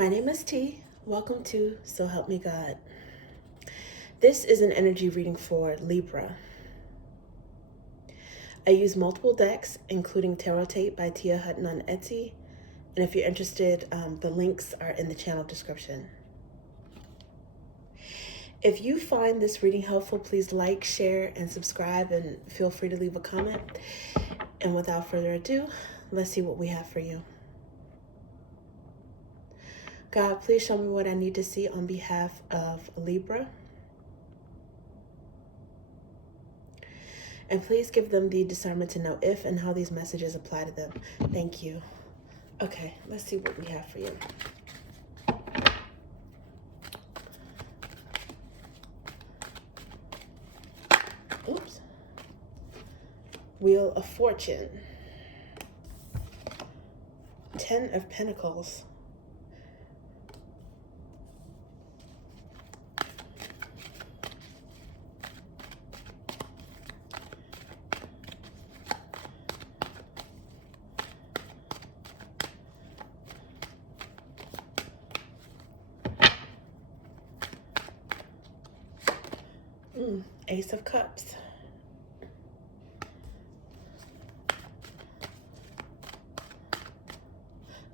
My name is T. Welcome to So Help Me God. This is an energy reading for Libra. I use multiple decks, including Tarot Tape by Tia Hutton on Etsy. And if you're interested, the links are in the channel description. If you find this reading helpful, please like, share, and subscribe, and feel free to leave a comment. And without further ado, let's see what we have for you. God, please show me what I need to see on behalf of Libra. And please give them the discernment to know if and how these messages apply to them. Thank you. Okay, let's see what we have for you. Oops. Wheel of Fortune. 10 of Pentacles. Ace of Cups.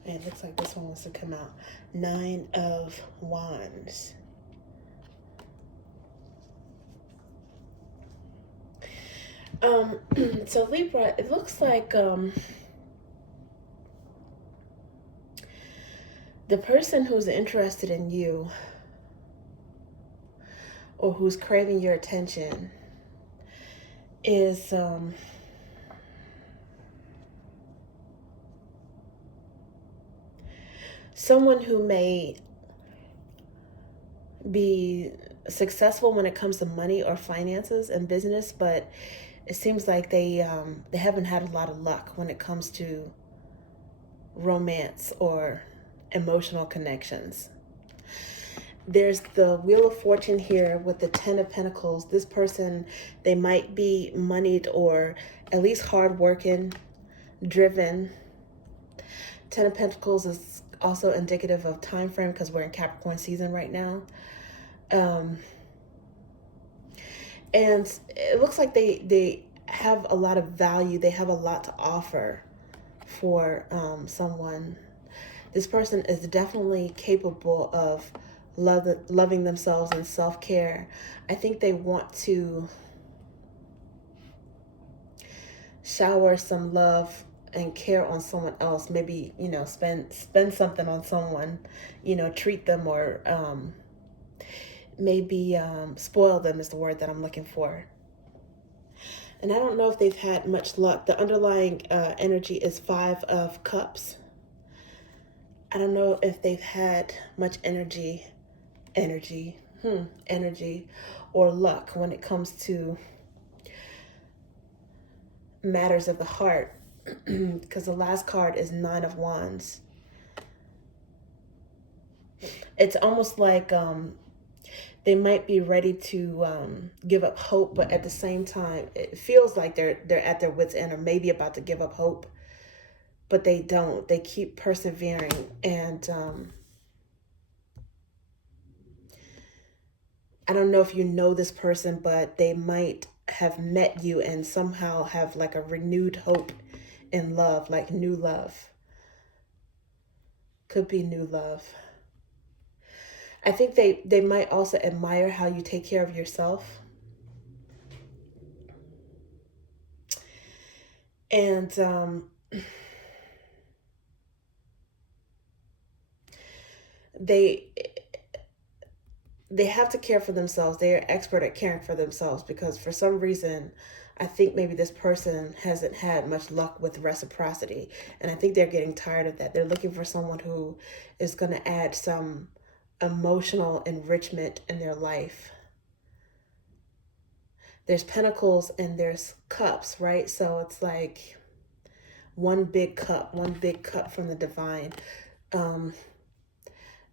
And it looks like this one wants to come out. 9 of Wands. So Libra, it looks like the person who's interested in you or who's craving your attention is someone who may be successful when it comes to money or finances and business, but it seems like they haven't had a lot of luck when it comes to romance or emotional connections. There's the Wheel of Fortune here with the 10 of Pentacles. This person, they might be moneyed or at least hardworking, driven. 10 of Pentacles is also indicative of time frame because we're in Capricorn season right now. And it looks like they have a lot of value. They have a lot to offer for someone. This person is definitely capable of loving themselves and self-care. I think they want to shower some love and care on someone else. Maybe, spend something on someone, treat them, or maybe spoil them is the word that I'm looking for. And I don't know if they've had much luck. The underlying energy is 5 of Cups. I don't know if they've had much energy or luck when it comes to matters of the heart, because the last card is 9 of Wands. It's almost like they might be ready to give up hope, but at the same time, it feels like they're at their wits' end or maybe about to give up hope, but they don't. They keep persevering, and I don't know if you know this person, but they might have met you and somehow have like a renewed hope in love, like new love. Could be new love. I think they might also admire how you take care of yourself. And they have to care for themselves. They are expert at caring for themselves because for some reason, I think maybe this person hasn't had much luck with reciprocity. And I think they're getting tired of that. They're looking for someone who is going to add some emotional enrichment in their life. There's Pentacles and there's Cups, right? So it's like one big cup from the divine.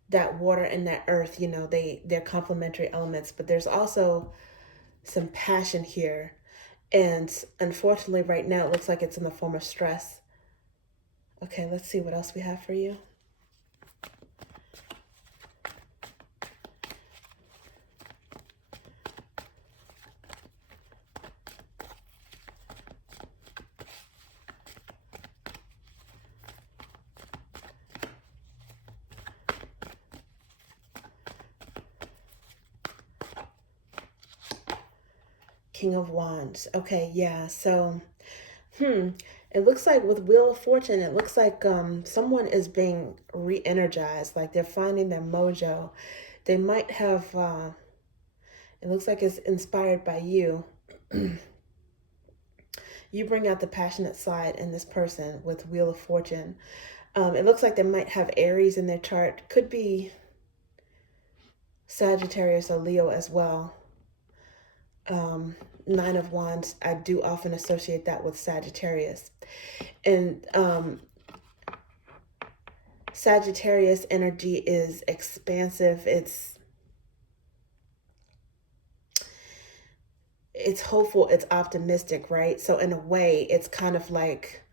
That water and that earth, they're complementary elements, but there's also some passion here. And unfortunately, right now, it looks like it's in the form of stress. Okay, let's see what else we have for you. King of Wands. Okay, yeah. So, it looks like with Wheel of Fortune, it looks like someone is being re-energized, like they're finding their mojo. They might have, it looks like it's inspired by you. You bring out the passionate side in this person with Wheel of Fortune. It looks like they might have Aries in their chart. Could be Sagittarius or Leo as well. Nine of Wands, I do often associate that with Sagittarius. And Sagittarius energy is expansive. It's hopeful, it's optimistic, right? So in a way, it's kind of like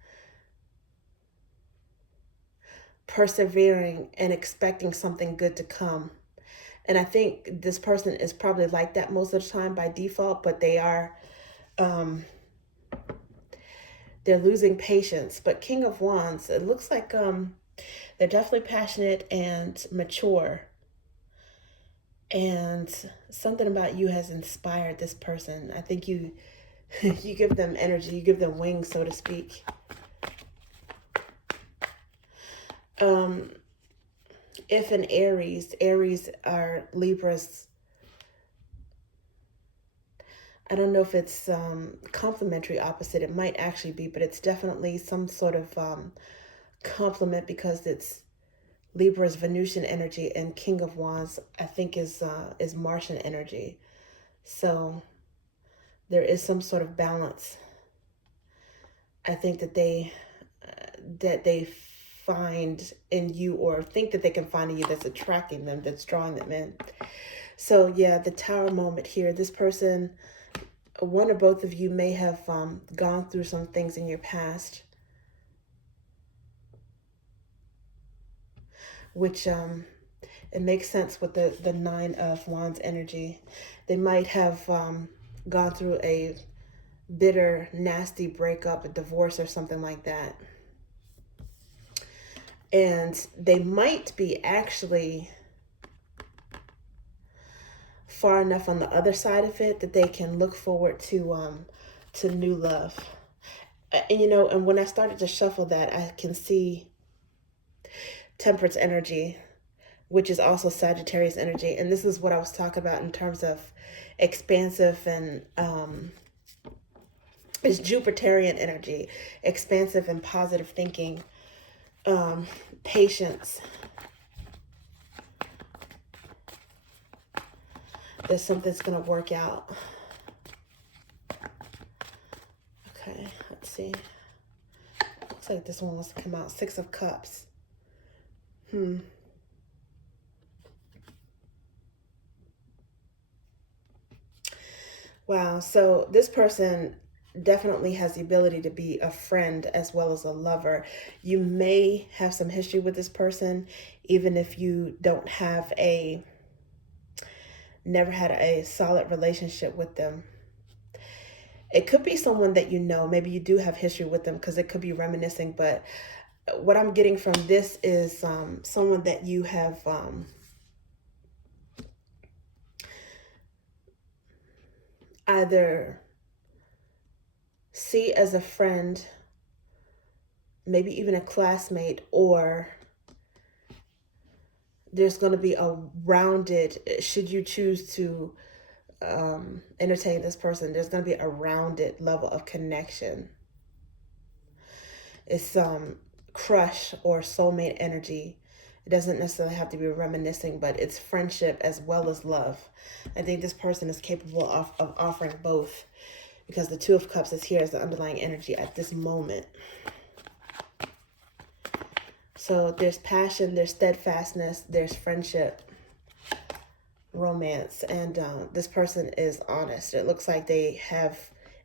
persevering and expecting something good to come. And I think this person is probably like that most of the time by default, but they're losing patience. But King of Wands, it looks like they're definitely passionate and mature. And something about you has inspired this person. I think you you give them energy, you give them wings, so to speak. If an Aries are Libras, I don't know if it's complementary opposite. It might actually be, but it's definitely some sort of complement because it's Libra's Venusian energy, and King of Wands, I think, is Martian energy. So there is some sort of balance. I think that they find in you, or think that they can find in you, that's attracting them, that's drawing them in. So yeah, the Tower moment here. This person, one or both of you, may have gone through some things in your past, which it makes sense with the Nine of Wands energy. They might have gone through a bitter, nasty breakup, a divorce or something like that. And they might be actually far enough on the other side of it that they can look forward to new love. And and when I started to shuffle that, I can see Temperance energy, which is also Sagittarius energy. And this is what I was talking about in terms of expansive and it's Jupiterian energy, expansive and positive thinking, patience. There's something's going to work out. Okay, let's see. Looks like this one wants to come out. Six of Cups. Wow, so this person definitely has the ability to be a friend as well as a lover. You may have some history with this person, even if you don't have never had a solid relationship with them. It could be someone that maybe you do have history with them because it could be reminiscing, but what I'm getting from this is someone that you have either see as a friend, maybe even a classmate, or there's going to be a rounded, should you choose to entertain this person, there's going to be a rounded level of connection. It's crush or soulmate energy. It doesn't necessarily have to be reminiscing, but it's friendship as well as love. I think this person is capable of offering both, because the Two of Cups is here as the underlying energy at this moment. So there's passion, there's steadfastness, there's friendship, romance, and this person is honest. It looks like they have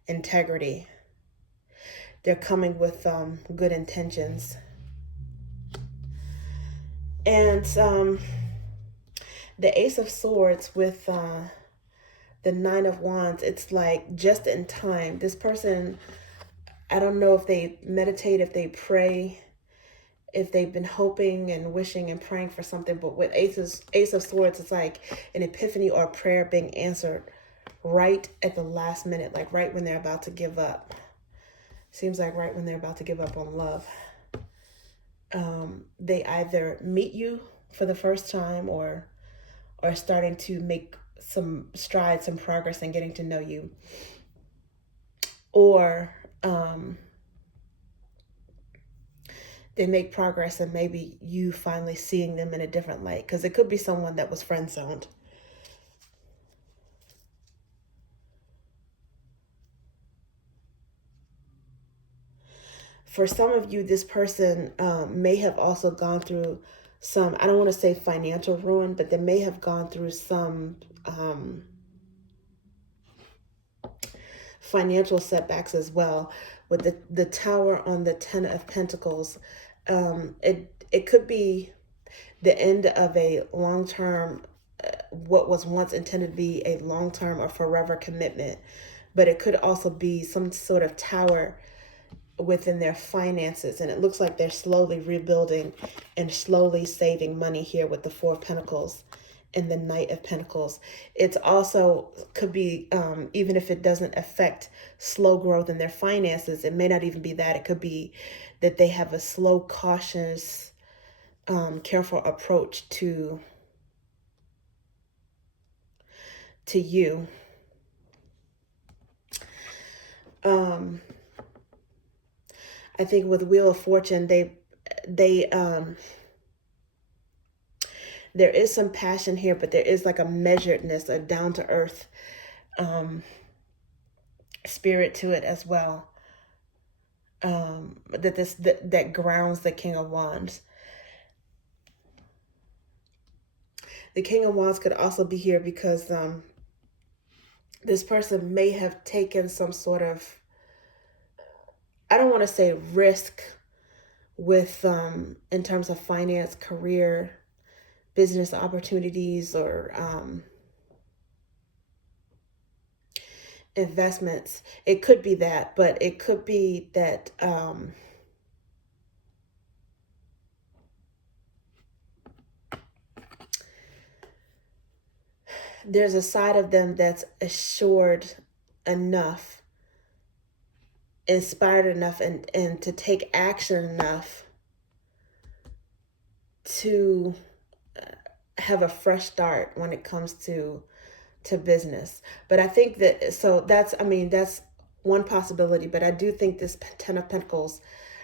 integrity. They're coming with good intentions. And the Ace of Swords with the Nine of Wands, it's like just in time. This person, I don't know if they meditate, if they pray, if they've been hoping and wishing and praying for something, but with Ace of Swords, it's like an epiphany or a prayer being answered right at the last minute, like right when they're about to give up. Seems like right when they're about to give up on love. They either meet you for the first time or are starting to make some strides, some progress in getting to know you. Or they make progress and maybe you finally seeing them in a different light. Because it could be someone that was friend zoned. For some of you, this person may have also gone through some, I don't want to say financial ruin, but they may have gone through some financial setbacks as well. With the Tower on the Ten of Pentacles, it could be the end of a long-term, what was once intended to be a long-term or forever commitment, but it could also be some sort of tower within their finances, and it looks like they're slowly rebuilding and slowly saving money here with the Four of Pentacles and the Knight of Pentacles. It's also could be, even if it doesn't affect slow growth in their finances, it may not even be that. It could be that they have a slow, cautious, careful approach to you. I think with Wheel of Fortune, they there is some passion here, but there is like a measuredness, a down to earth spirit to it as well. That grounds the King of Wands. The King of Wands could also be here because this person may have taken some sort of, I don't want to say risk with in terms of finance, career, business opportunities, or investments. It could be that, but it could be that there's a side of them that's assured enough, inspired enough, and to take action enough to have a fresh start when it comes to business. But I think that, so that's, I mean, that's one possibility, but I do think this Ten of Pentacles,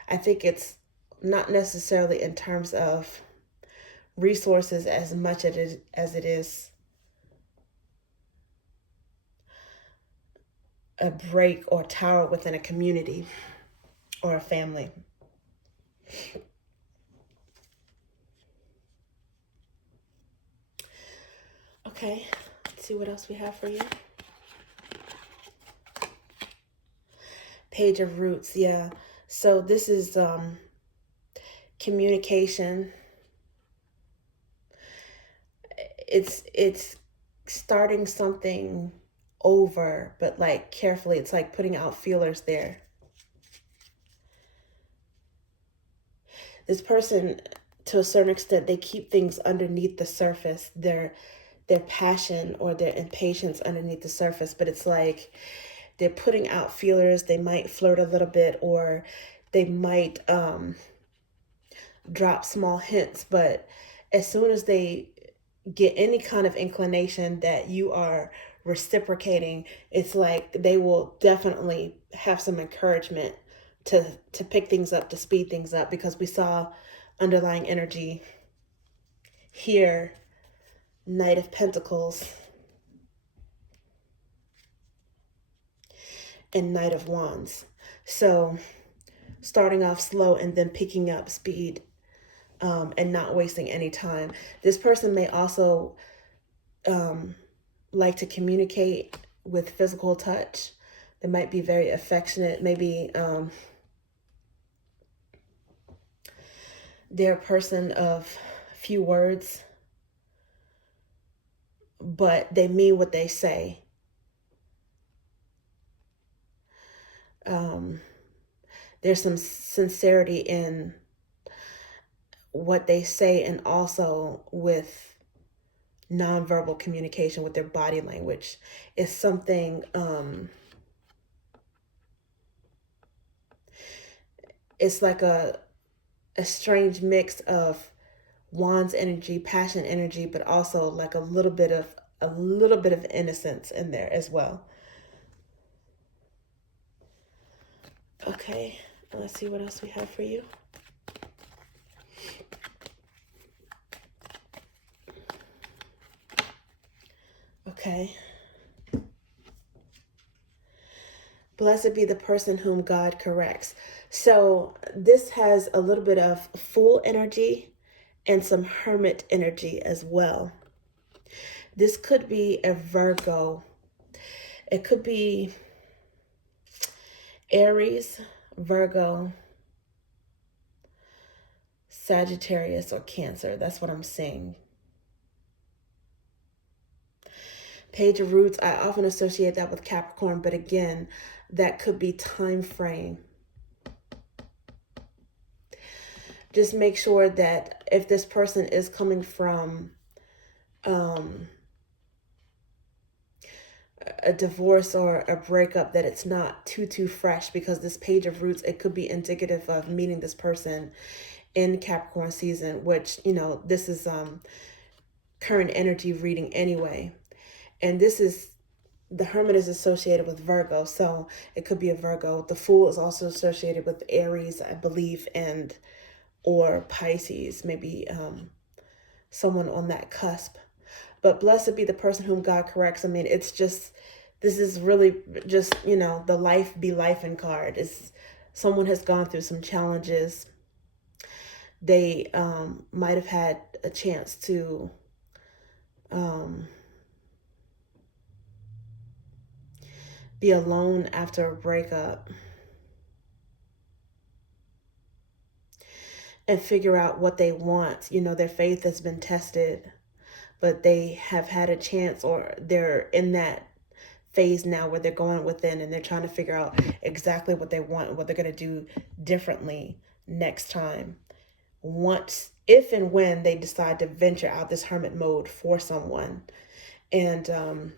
I think it's not necessarily in terms of resources as much as it is a break or tower within a community or a family. Okay, let's see what else we have for you. Page of Roots, yeah. So this is communication. It's starting something over, but like carefully. It's like putting out feelers there. This person, to a certain extent, they keep things underneath the surface. Their passion or their impatience underneath the surface, but it's like they're putting out feelers. They might flirt a little bit, or they might drop small hints, but as soon as they get any kind of inclination that you are reciprocating, it's like they will definitely have some encouragement to pick things up, to speed things up, because we saw underlying energy here, Knight of Pentacles and Knight of Wands. So starting off slow and then picking up speed, and not wasting any time. This person may also like to communicate with physical touch. They might be very affectionate. Maybe they're a person of few words, but they mean what they say. There's some sincerity in what they say, and also with nonverbal communication with their body language. It's something, it's like a strange mix of Wands energy, passion energy, but also like a little bit of innocence in there as well. Okay, let's see what else we have for you. Okay. Blessed be the person whom God corrects. So this has a little bit of Fool energy and some Hermit energy as well. This could be a Virgo. It could be Aries, Virgo, Sagittarius, or Cancer. That's what I'm seeing. Page of Roots, I often associate that with Capricorn, but again, that could be time frame. Just make sure that if this person is coming from a divorce or a breakup, that it's not too fresh, because this Page of Roots, it could be indicative of meeting this person in Capricorn season, which, this is current energy reading anyway. And this is, the Hermit is associated with Virgo, so it could be a Virgo. The Fool is also associated with Aries, I believe, and or Pisces, maybe someone on that cusp. But blessed be the person whom God corrects. I mean, it's just, this is really just, the life be life in card. Is someone has gone through some challenges. They might have had a chance to be alone after a breakup and figure out what they want. Their faith has been tested, but they have had a chance, or they're in that phase now where they're going within and they're trying to figure out exactly what they want and what they're going to do differently next time. Once, if and when they decide to venture out this hermit mode for someone. And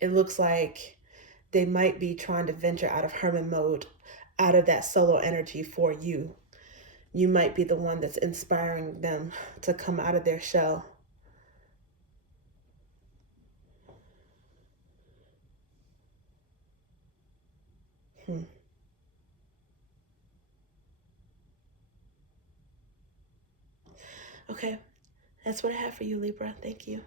it looks like they might be trying to venture out of hermit mode, out of that solo energy for you. You might be the one that's inspiring them to come out of their shell. Okay, that's what I have for you, Libra. Thank you.